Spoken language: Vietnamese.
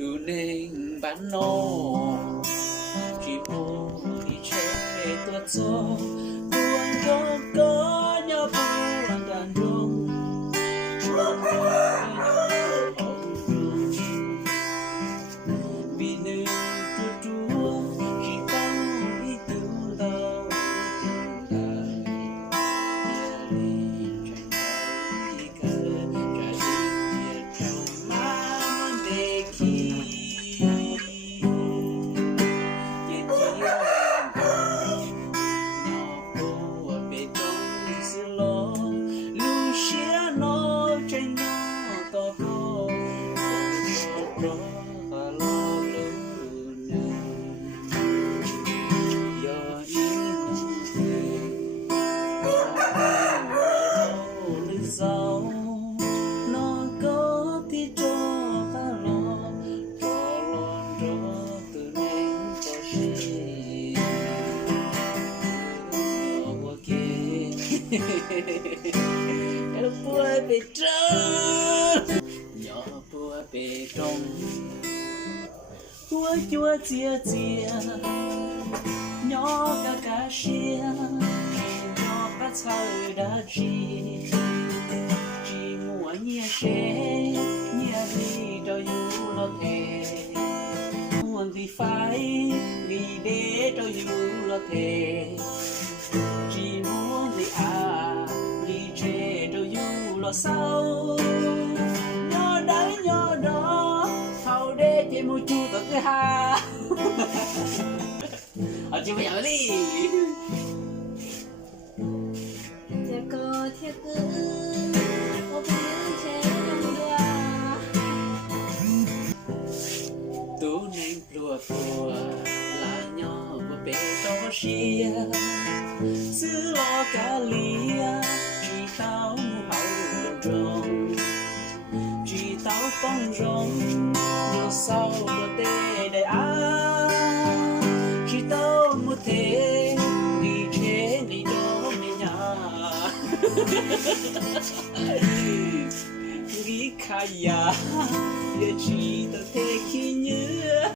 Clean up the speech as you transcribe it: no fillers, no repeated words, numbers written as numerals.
từ nên bán nô chỉ ô đi che tua cho buồn có nhau buồn đàn đông vì nữ chúa chỉ tăng đi từ đầu Ela foi beijão, nhỏ bùa bê trong, bùa chua chia chia, nhỏ cá xia, nhỏ bắt sao đã chi mua nhia xe, nhia đi cho du lo thề, muốn thì phải đi để cho du lo thề. Chỉ muốn đi đi chơi đâu dù lo sao nhỏ đó hầu đê chỉ mua chu tự cái ha ở chỉ bây giờ đi thiệt cơ ô biết chế trong đua tú nên lùa là nhỏ của bé đó xia xứ lo cả lia chỉ tao mu hậu rong chỉ tao phong rong nhiều sau lo tê đầy chỉ tao mu thế đi chế đi đó đi nhà nghĩ khai ya chỉ tao thế khi nhớ